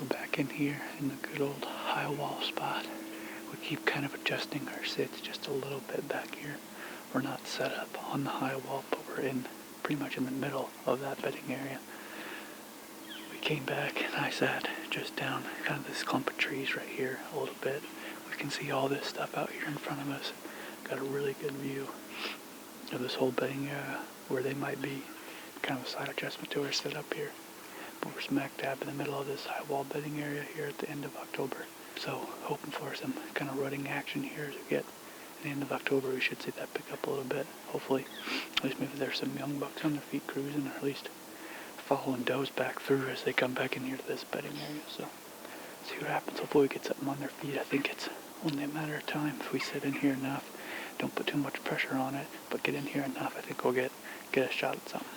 We're back in here in the good old high wall spot. We keep kind of adjusting our sits just a little bit back here. We're not set up on the high wall, but we're in pretty much in the middle of that bedding area. We came back and I sat just down kind of this clump of trees right here a little bit. We can see all this stuff out here in front of us. Got a really good view of this whole bedding area where they might be. Kind of a slight adjustment to our setup here. But we're smack dab in the middle of this high wall bedding area here at the end of October. So hoping for some kind of rutting action here as we get at the end of October. We should see that pick up a little bit, hopefully. At least maybe there's some young bucks on their feet cruising, or at least following does back through as they come back in here to this bedding area. So see what happens. Hopefully we get something on their feet. I think it's only a matter of time if we sit in here enough. Don't put too much pressure on it, but get in here enough. I think we'll get a shot at something.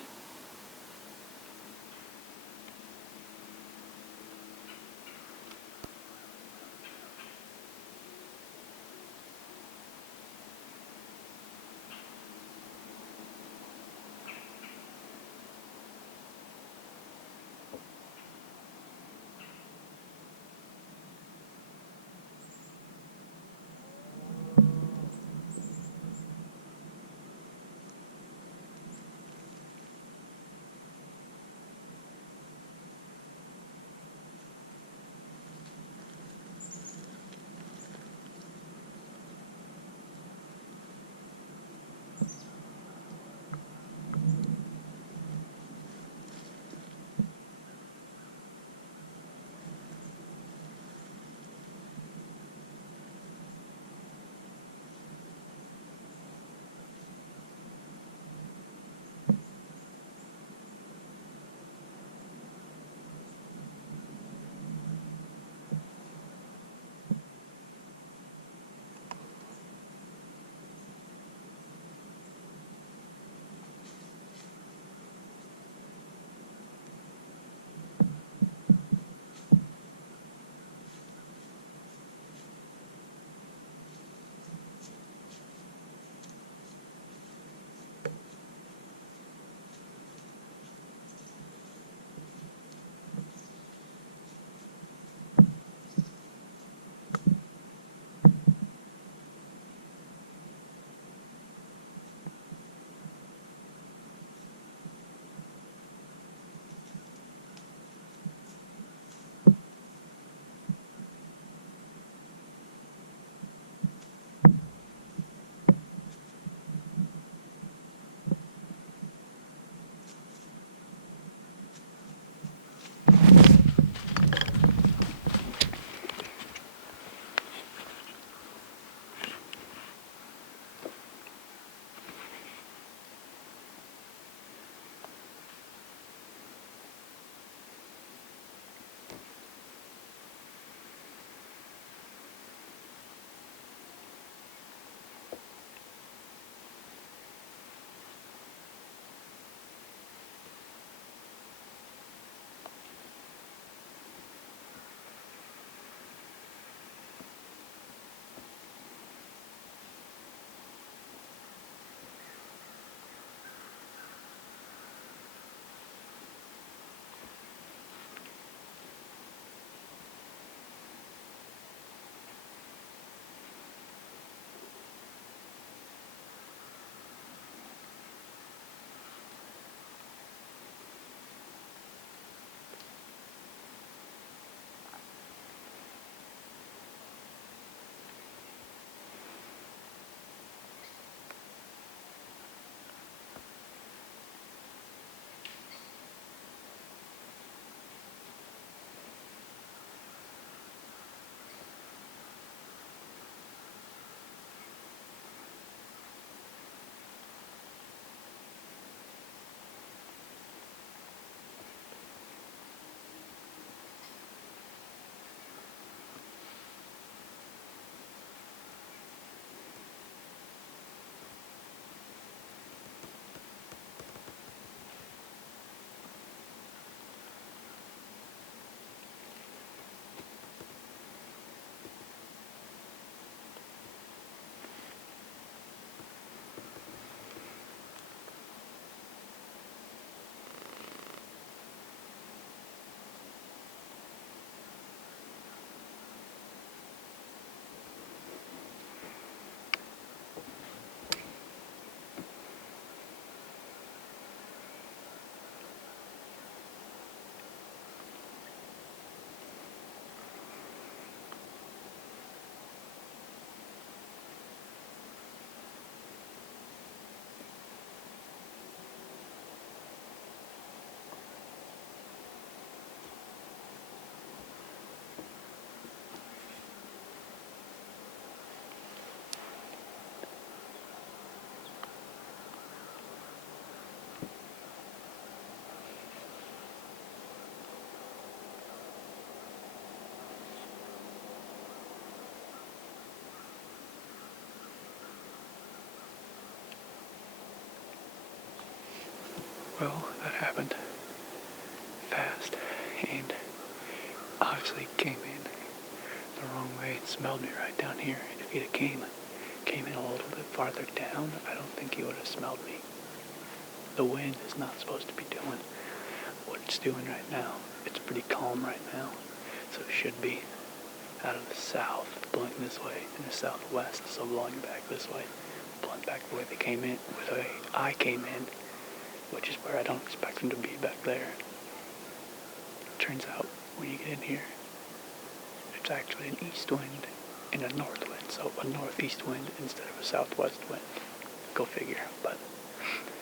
Well, that happened fast, and obviously came in the wrong way and smelled me right down here. If he'd have came in a little bit farther down, I don't think he would have smelled me. The wind is not supposed to be doing what it's doing right now. It's pretty calm right now, so it should be out of the south, blowing this way, and the southwest, so blowing back this way, blowing back the way they came in, the way I came in, which is where I don't expect them to be back there. Turns out, when you get in here, it's actually an east wind and a north wind, so a northeast wind instead of a southwest wind. Go figure, but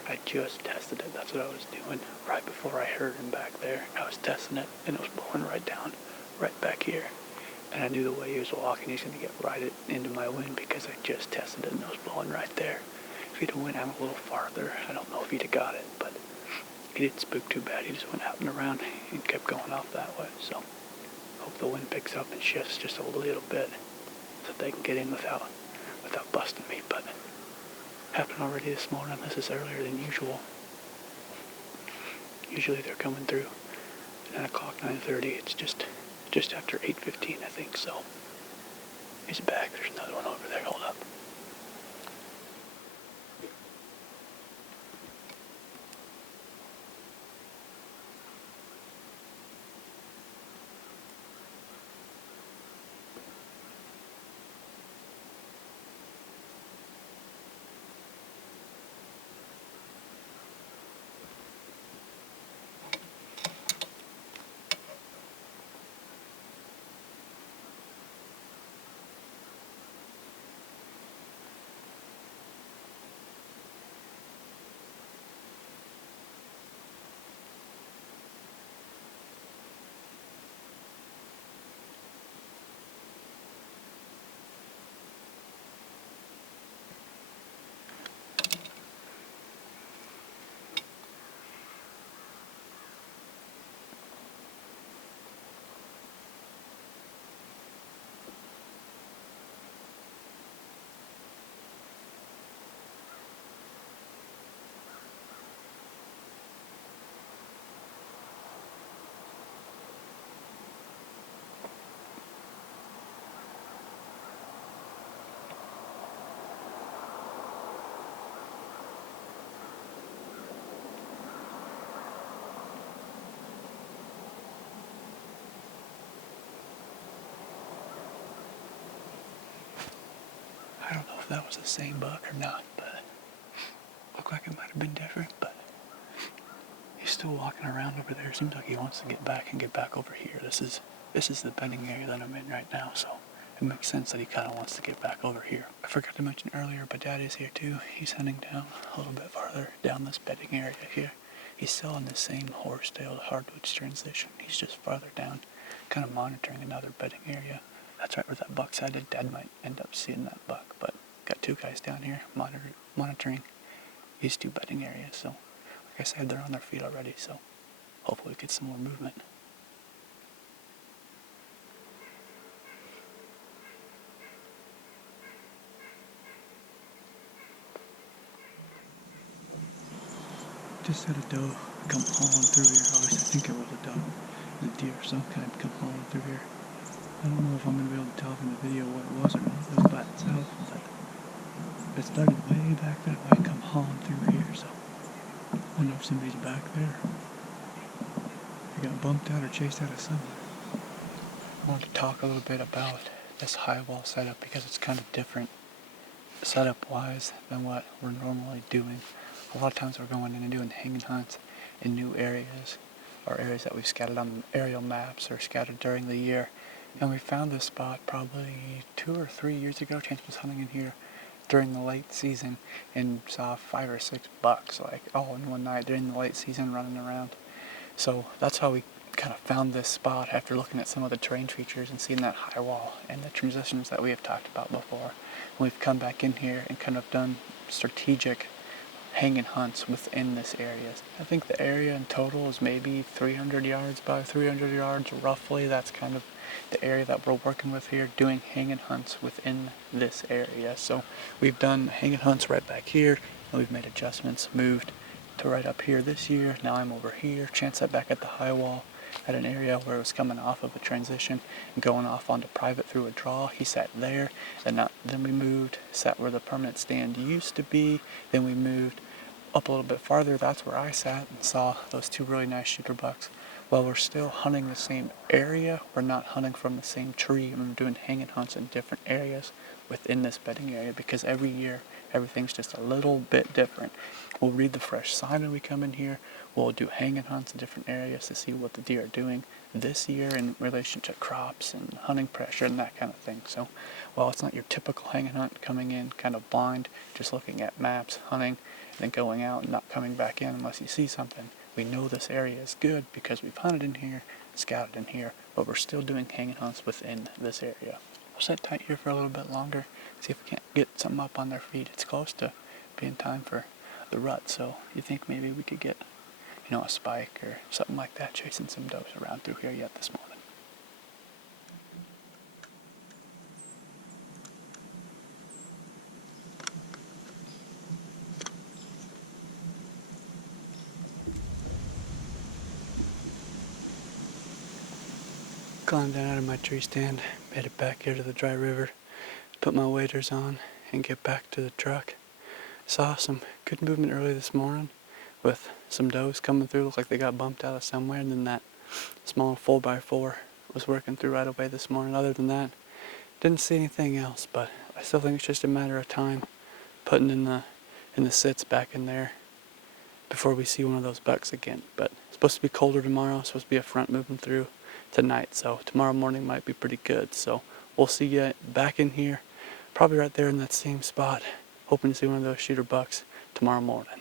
I just tested it. That's what I was doing right before I heard him back there. I was testing it, and it was blowing right down, right back here. And I knew the way he was walking, he's going to get right into my wind because I just tested it, and it was blowing right there. If he'd have went out a little farther, I don't know if he'd have got it, but he didn't spook too bad. He just went out and around and kept going off that way. So hope the wind picks up and shifts just a little bit so they can get in without busting me. But happened already this morning. This is earlier than usual. Usually they're coming through 9 o'clock, 9:30. It's just after 8:15, I think. So he's back. There's another one over there. Hold up. I don't know if that was the same buck or not, but looked like it might have been different, but he's still walking around over there. Seems like he wants to get back and get back over here. This is the bedding area that I'm in right now, so it makes sense that he kind of wants to get back over here. I forgot to mention earlier, but Dad is here too. He's heading down a little bit farther down this bedding area here. He's still in the same horse-tailed hardwoods transition. He's just farther down, kind of monitoring another bedding area. That's right where that buck's headed. Dad might end up seeing that buck, but got two guys down here monitoring these two bedding areas. So, like I said, they're on their feet already, so hopefully we get some more movement. Just had a doe come hauling through here. At least I think it was a doe. A deer of some kind come hauling through here. I don't know if I'm going to be able to tell from the video what it was or not. It was by itself, but it started way back that way, come hauling through here, so I wonder if somebody's back there. They got bumped out or chased out of somewhere. I wanted to talk a little bit about this high wall setup because it's kind of different setup-wise than what we're normally doing. A lot of times we're going in and doing hanging hunts in new areas, or areas that we've scattered on aerial maps or scattered during the year. And we found this spot probably 2 or 3 years ago. Chance was hunting in here during the late season and saw 5 or 6 bucks, like all in one night during the late season running around. So that's how we kind of found this spot after looking at some of the terrain features and seeing that high wall and the transitions that we have talked about before. And we've come back in here and kind of done strategic hanging hunts within this area. I think the area in total is maybe 300 yards by 300 yards roughly. That's kind of the area that we're working with here, doing hanging hunts within this area. So we've done hanging hunts right back here, and we've made adjustments, moved to right up here this year. Now I'm over here. Chance sat back at the high wall at an area where it was coming off of a transition and going off onto private through a draw. He sat there, and then we moved, sat where the permanent stand used to be. Then we moved up a little bit farther. That's where I sat and saw those two really nice shooter bucks. While we're still hunting the same area, we're not hunting from the same tree, and we're doing hanging hunts in different areas within this bedding area, because every year everything's just a little bit different. We'll read the fresh sign when we come in here. We'll do hanging hunts in different areas to see what the deer are doing this year in relation to crops and hunting pressure and that kind of thing. So while it's not your typical hanging hunt, coming in kind of blind, just looking at maps, hunting, and then going out and not coming back in unless you see something, we know this area is good because we've hunted in here, scouted in here, but we're still doing hanging hunts within this area. We'll sit tight here for a little bit longer, see if we can't get something up on their feet. It's close to being time for the rut, so you think maybe we could get, a spike or something like that, chasing some does around through here yet this morning. Climbed down out of my tree stand, made it back here to the dry river, put my waders on, and get back to the truck. Saw some good movement early this morning with some does coming through. Looked like they got bumped out of somewhere, and then that small 4x4 was working through right away this morning. Other than that, didn't see anything else, but I still think it's just a matter of time putting in the sits back in there before we see one of those bucks again. But it's supposed to be colder tomorrow, supposed to be a front moving through tonight, so tomorrow morning might be pretty good. So we'll see you back in here, probably right there in that same spot, hoping to see one of those shooter bucks tomorrow morning.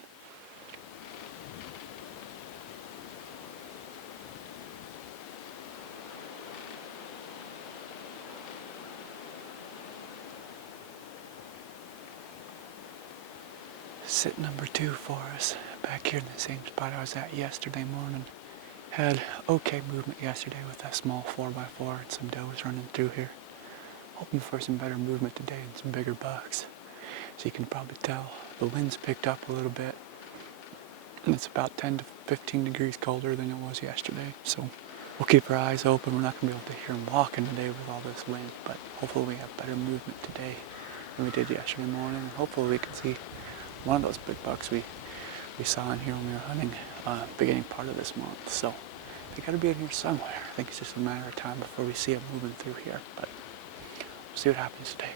Sit number 2 for us, back here in the same spot I was at yesterday morning. Had okay movement yesterday with that small 4x4 and some does running through here. Hoping for some better movement today and some bigger bucks. So you can probably tell the wind's picked up a little bit, and it's about 10 to 15 degrees colder than it was yesterday. So we'll keep our eyes open. We're not going to be able to hear them walking today with all this wind, but hopefully we have better movement today than we did yesterday morning. Hopefully we can see one of those big bucks we saw in here when we were hunting beginning part of this month. So they got to be in here somewhere. I think it's just a matter of time before we see them moving through here, but we'll see what happens today.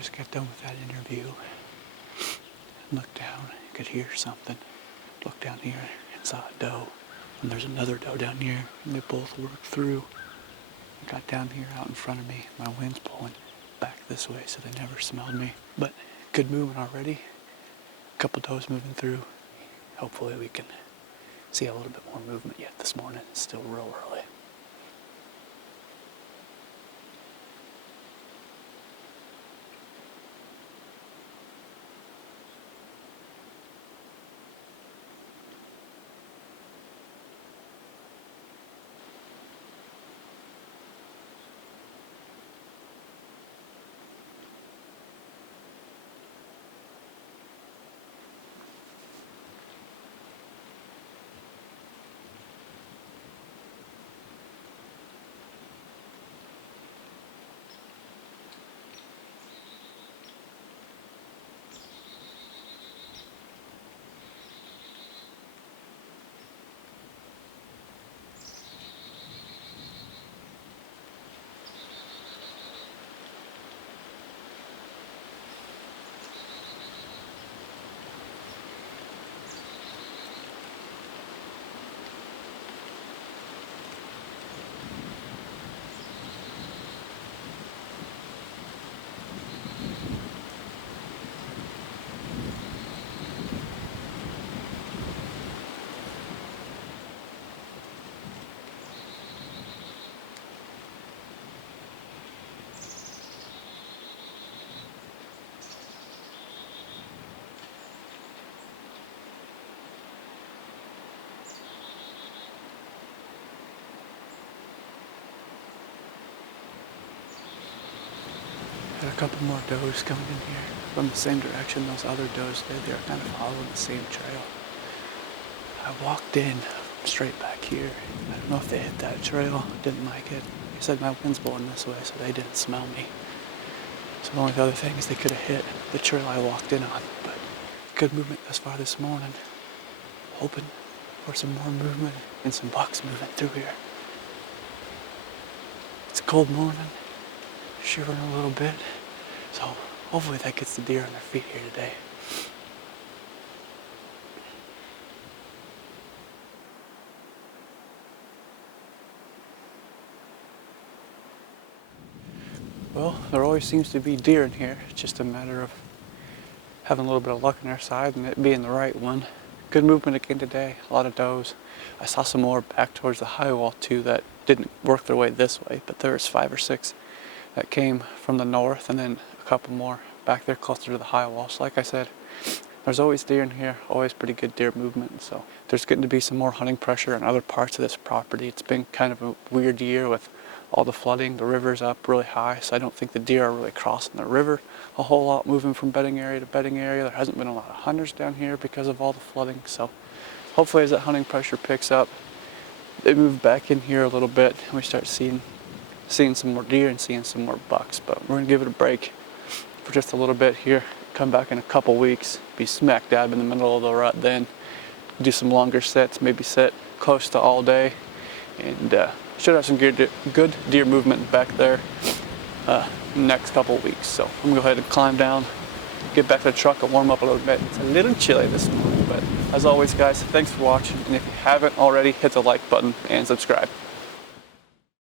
just got done with that interview. Looked down, could hear something. Looked down here and saw a doe. And there's another doe down here. And they both worked through. Got down here out in front of me. My wind's blowing back this way, so they never smelled me. But good movement already. A couple does moving through. Hopefully we can see a little bit more movement yet this morning. It's still real early. Got a couple more does coming in here from the same direction those other does did. They were kind of following the same trail. I walked in straight back here. I don't know if they hit that trail, didn't like it. They said my wind's blowing this way, so they didn't smell me. So the only other thing is they could have hit the trail I walked in on. But good movement thus far this morning. Hoping for some more movement and some bucks moving through here. It's a cold morning. Shivering a little bit, so hopefully that gets the deer on their feet here today. Well, there always seems to be deer in here. It's just a matter of having a little bit of luck on our side and it being the right one. Good movement again today, a lot of does. I saw some more back towards the high wall too that didn't work their way this way, but there was 5 or 6 that came from the north, and then a couple more back there closer to the high wall. So like I said, there's always deer in here, always pretty good deer movement. So there's getting to be some more hunting pressure on other parts of this property. It's been kind of a weird year with all the flooding. The river's up really high, so I don't think the deer are really crossing the river a whole lot, moving from bedding area to bedding area. There hasn't been a lot of hunters down here because of all the flooding. So hopefully as that hunting pressure picks up, they move back in here a little bit and we start seeing some more deer and seeing some more bucks. But we're gonna give it a break for just a little bit here. Come back in a couple weeks, be smack dab in the middle of the rut then. Do some longer sets, maybe sit close to all day, and should have some good deer movement back there next couple weeks. So I'm gonna go ahead and climb down, get back to the truck and warm up a little bit. It's a little chilly this morning, but as always guys, thanks for watching, and if you haven't already, hit the like button and subscribe.